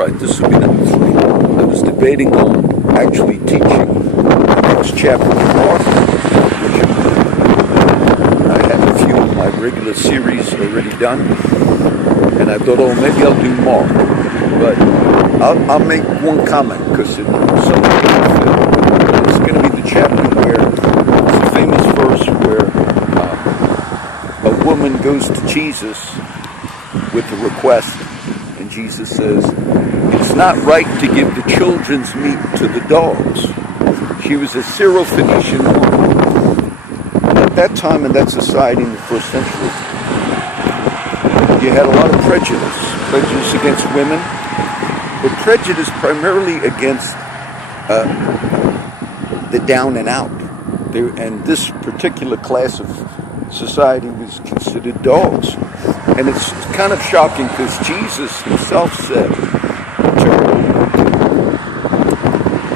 right, this would be number 3. I was debating on actually teaching the first chapter of Mark, which I had a few of my regular series already done, and I thought, oh, maybe I'll do Mark. But I'll make one comment, because it's going to be the chapter where it's a famous verse where a woman goes to Jesus with a request, and Jesus says, it's not right to give the children's meat to the dogs. She was a Syro-Phoenician woman. And at that time in that society in the first century, you had a lot of prejudice against women, but prejudice primarily against the down and out. And this particular class of society was considered dogs. And it's kind of shocking because Jesus himself said to her,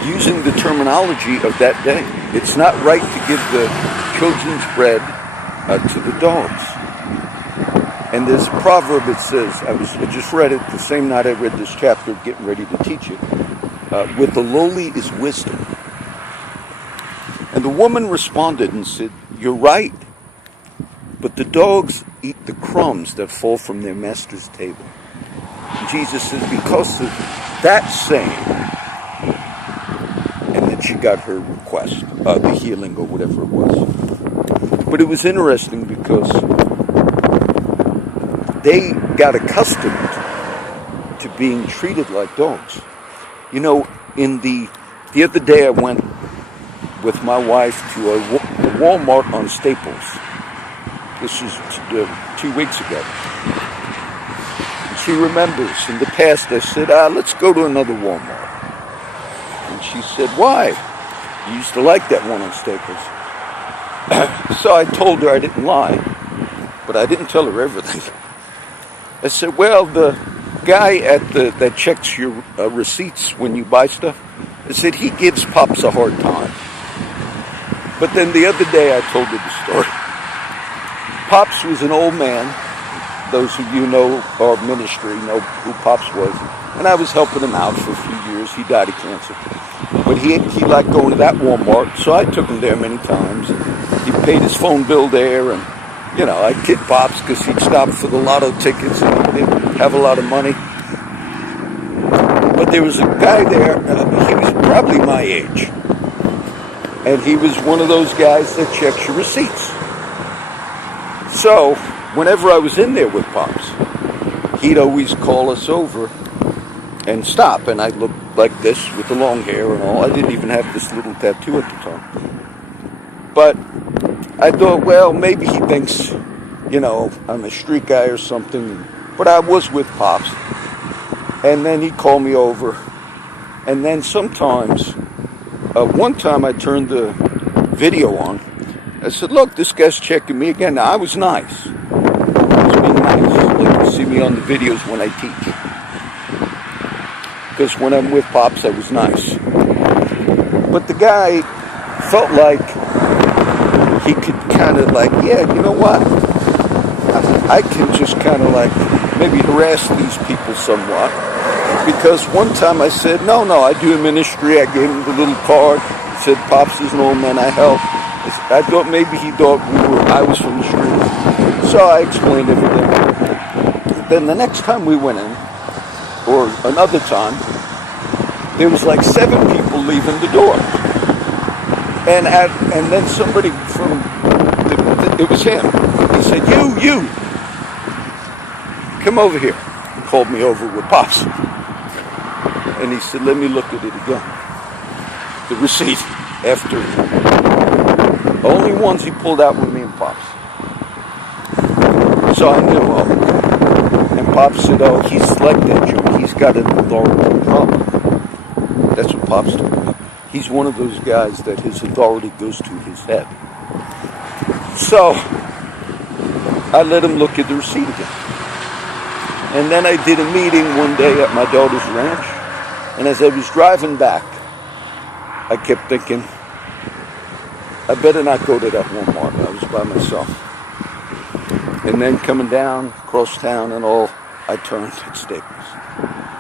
using the terminology of that day, it's not right to give the children's bread to the dogs. And this proverb, it says, I just read it the same night I read this chapter, getting ready to teach it. With the lowly is wisdom. And the woman responded and said, you're right, but the dogs eat the crumbs that fall from their master's table. And Jesus says, because of that saying, and then she got her request, the healing or whatever it was. But it was interesting because they got accustomed to being treated like dogs. You know, the other day I went with my wife to a Wal Mart on Staples. This is 2 weeks ago. And she remembers in the past I said, let's go to another Wal Mart. And she said, why? You used to like that one on Staples. So I told her I didn't lie, but I didn't tell her everything. I said, well, the guy that checks your receipts when you buy stuff, I said, he gives Pops a hard time. But then the other day I told her the story. Pops was an old man. Those of you know our ministry know who Pops was. And I was helping him out for a few years. He died of cancer. But he liked going to that Walmart, so I took him there many times. He paid his phone bill there, and you know, I'd kid Pops because he'd stop for the lotto tickets and he didn't have a lot of money. But there was a guy there, he was probably my age. And he was one of those guys that checks your receipts. So, whenever I was in there with Pops, he'd always call us over and stop. And I'd look like this with the long hair and all. I didn't even have this little tattoo at the time. But I thought, well, maybe he thinks, you know, I'm a street guy or something. But I was with Pops. And then he'd call me over. And then sometimes, one time I turned the video on. I said, look, this guy's checking me again. Now, I was nice. I was being nice. Like you see me on the videos when I teach. Because when I'm with Pops, I was nice. But the guy felt like he could kind of like, yeah, you know what? I can just kind of like maybe harass these people somewhat. Because one time I said, no, I do a ministry. I gave him the little card. He said, Pops is an old man, I help. I thought maybe he thought I was from the street. So I explained everything. Then the next time we went in, or another time, there was like 7 people leaving the door. And then somebody from, it was him. He said, you, come over here. He called me over with Pops. And he said, let me look at it again. The receipt after. The only ones he pulled out were me and Pops. So I knew, and Pops said, oh, he's like that, Joe. He's got an authority problem. That's what Pops told me. He's one of those guys that his authority goes to his head. So I let him look at the receipt again. And then I did a meeting one day at my daughter's ranch. And as I was driving back, I kept thinking, I better not go to that Walmart. I was by myself. And then coming down, across town and all, I turned at Staples.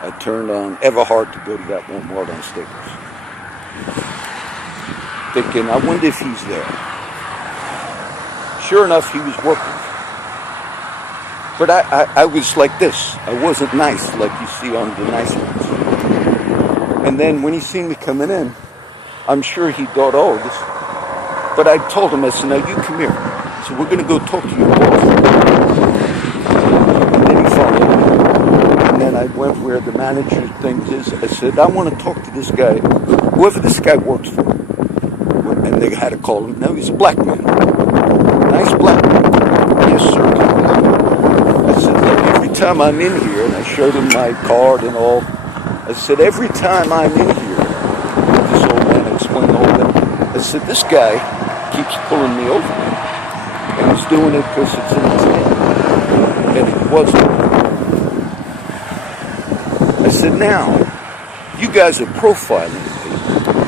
I turned on Everhart to go to that Wal Mart on Staples. Thinking, I wonder if he's there. Sure enough, he was working. But I was like this. I wasn't nice like you see on the nice ones. And then when he seen me coming in, I'm sure he thought, oh, this. But I told him, I said, now you come here. So we're going to go talk to your boss. And then he followed me. And then I went where the manager things is. I said, I want to talk to this guy, whoever this guy works for. And they had to call him. No, he's a black man. Nice black man. Yes, sir. I said, look, every time I'm in here, and I showed him my card and all, I said, every time I'm in here, this old man explained all that. I said, this guy keeps pulling me over. And he's doing it because it's in his hand. And it wasn't. I said, now, you guys are profiling me.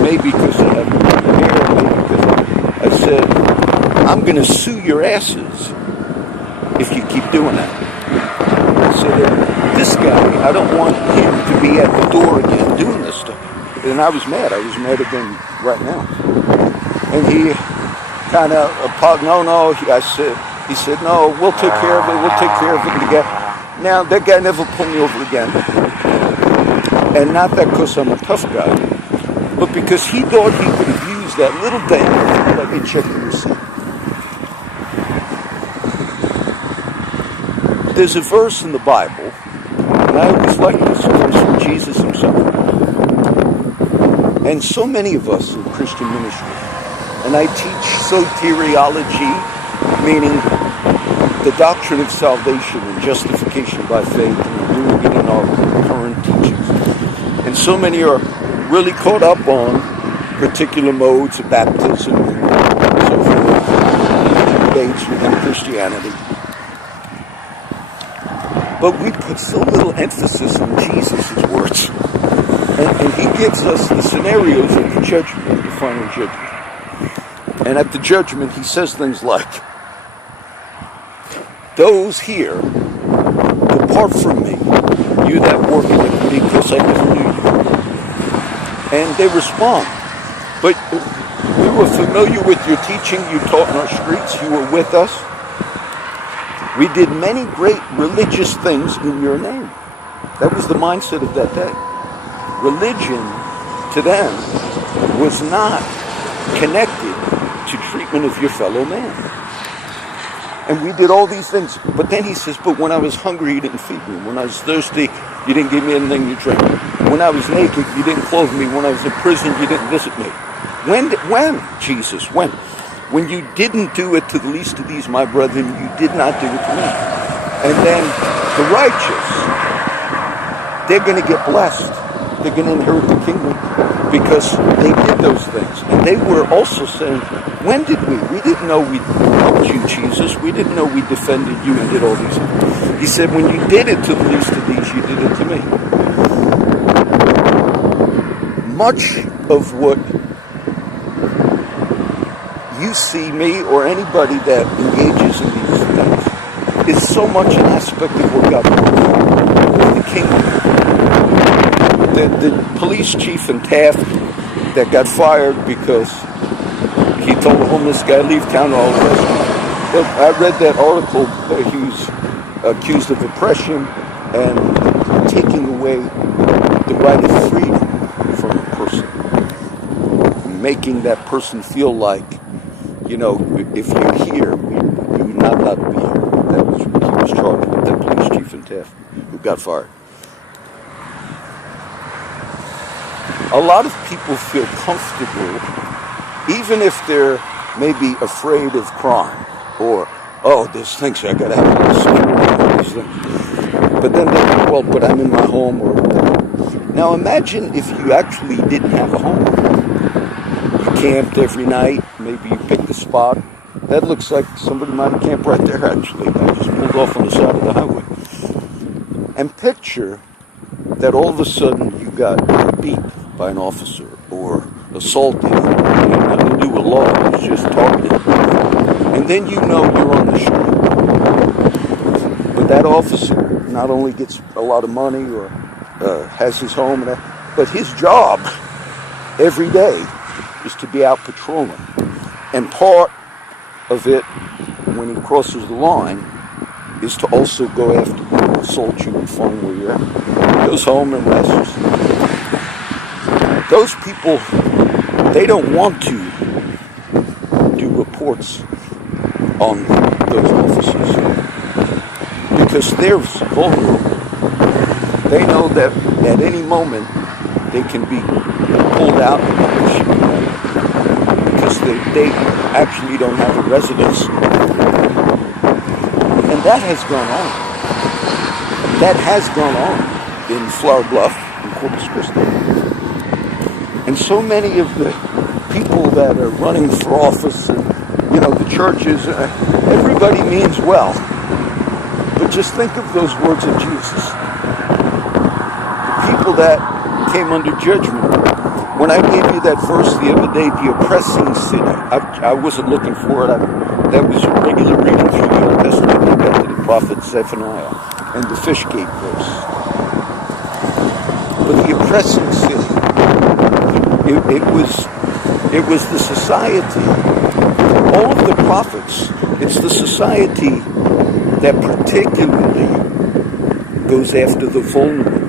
Maybe because I have hair, maybe because I said, I'm going to sue your asses if you keep doing that. I said, this guy, I don't want him to be at the door again doing this stuff. And I was mad. I was mad at him right now. And he kind of, no, he said, no, we'll take care of it. We'll take care of it. Now, that guy never pulled me over again. And not that because I'm a tough guy, but because he thought he could have used that little thing. Let me check the receipt. There's a verse in the Bible, and I always like this, it comes from Jesus himself. And so many of us in Christian ministry, and I teach soteriology, meaning the doctrine of salvation and justification by faith, and we're doing it in our current teachings. And so many are really caught up on particular modes of baptism and so forth, debates within Christianity. But we put so little emphasis on Jesus' words. And he gives us the scenarios of the judgment, the final judgment. And at the judgment, he says things like, those here, depart from me, you that work iniquity, because I never knew you. And they respond, but we were familiar with your teaching, you taught in our streets, you were with us. We did many great religious things in your name. That was the mindset of that day. Religion, to them, was not connected to treatment of your fellow man. And we did all these things. But then he says, but when I was hungry, you didn't feed me. When I was thirsty, you didn't give me anything to drink. When I was naked, you didn't clothe me. When I was in prison, you didn't visit me. When, Jesus, when? When you didn't do it to the least of these, my brethren, you did not do it to me. And then the righteous, they're going to get blessed. They're going to inherit the kingdom because they did those things. And they were also saying, when did we? We didn't know we helped you, Jesus. We didn't know we defended you and did all these things. He said, when you did it to the least of these, you did it to me. Much of what you see me or anybody that engages in these things is so much an aspect of what God wants in the kingdom. The police chief in Taft that got fired because he told a homeless guy, leave town or I'll arrest you. I read that article. He was accused of oppression and taking away the right of freedom from a person. Making that person feel like, you know, if you're here, you're not allowed to be here. That was what he was charged with, that police chief in Taft who got fired. A lot of people feel comfortable, even if they're maybe afraid of crime, or, oh, there's things I gotta have all this security and all these things. But then they think, well, but I'm in my home or whatever. Now imagine if you actually didn't have a home. You camped every night, maybe you picked a spot. That looks like somebody might have camped right there, actually. I just pulled off on the side of the highway. And picture that all of a sudden you got beat by an officer or assaulted. It had nothing to do with law, it was just targeted. And then you know you're on the street. But that officer not only gets a lot of money or has his home, but his job every day is to be out patrolling. And part of it, when he crosses the line, is to also go after people, assault you and find where you're at. He goes home and rests. Those people, they don't want to do reports on those officers because they're vulnerable. They know that at any moment they can be pulled out because they actually don't have a residence. And that has gone on. That has gone on in Flower Bluff and Corpus Christi. And so many of the people that are running for office and, the churches, everybody means well. But just think of those words of Jesus. The people that came under judgment. When I gave you that verse the other day, the oppressing city, I wasn't looking for it. That was a regular reading through the Old Testament. I got to the prophet Zephaniah and the fish gate verse. But the oppressing city, it was the society. All of the prophets, it's the society that particularly goes after the vulnerable.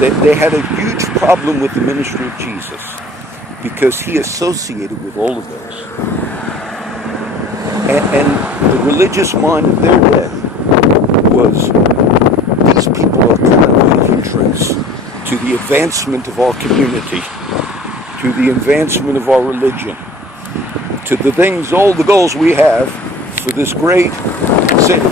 They had a huge problem with the ministry of Jesus because he associated with all of those. And the religious mind of their day was, these people are kind of a hindrance to the advancement of our community, to the advancement of our religion, to the things, all the goals we have for this great city.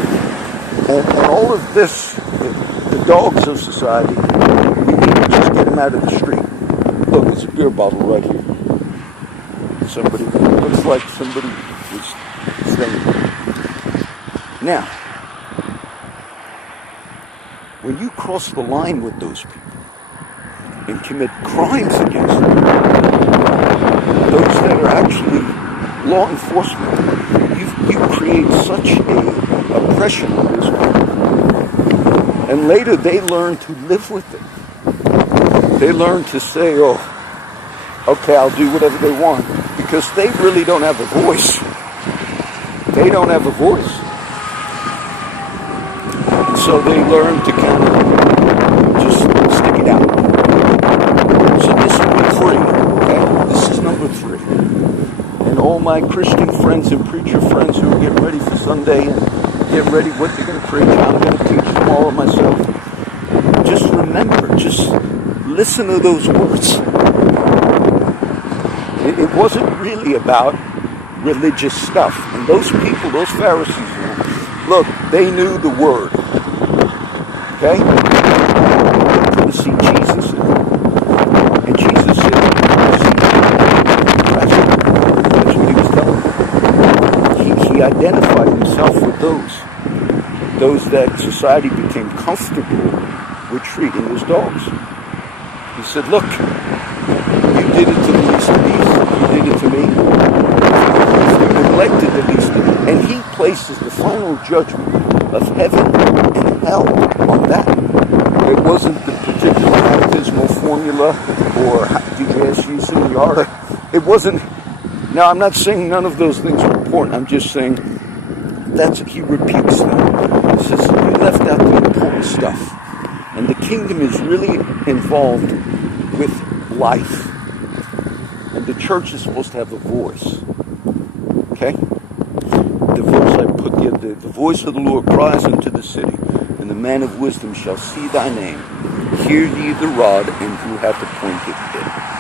And all of this, the dogs of society, we need to just get them out of the street. Look, there's a beer bottle right here. Somebody, looks like somebody was staying there. Now, when you cross the line with those people and commit crimes against them, those that are actually law enforcement, you create such a oppression on those people. And later they learn to live with it. They learn to say, oh, okay, I'll do whatever they want. Because they really don't have a voice. They don't have a voice. And so they learn to kind of just stick it out. So this will be 3, okay? This is number 3. And all my Christian friends and preacher friends who are getting ready for Sunday and getting ready what they're going to preach, I'm going to teach tomorrow myself. Just remember, just listen to those words. It wasn't really about religious stuff. And those people, those Pharisees, look, they knew the word. Okay? To see Jesus in it. And Jesus said, that's what he was telling them. He identified himself with those that society became comfortable with treating as dogs. He said, look, you did it to the least of these. You did it to me. You neglected the least of these. And he places the final judgment of heaven and hell on that. It wasn't the particular baptismal formula or did you ask you some yada. It wasn't. Now, I'm not saying none of those things are important. I'm just saying he rebukes them. He says, you left out the important stuff. And the kingdom is really involved with life. And the church is supposed to have a voice. Okay? The verse I put there, the voice of the Lord cries unto the city, and the man of wisdom shall see thy name. Hear ye the rod, and who hath appointed it.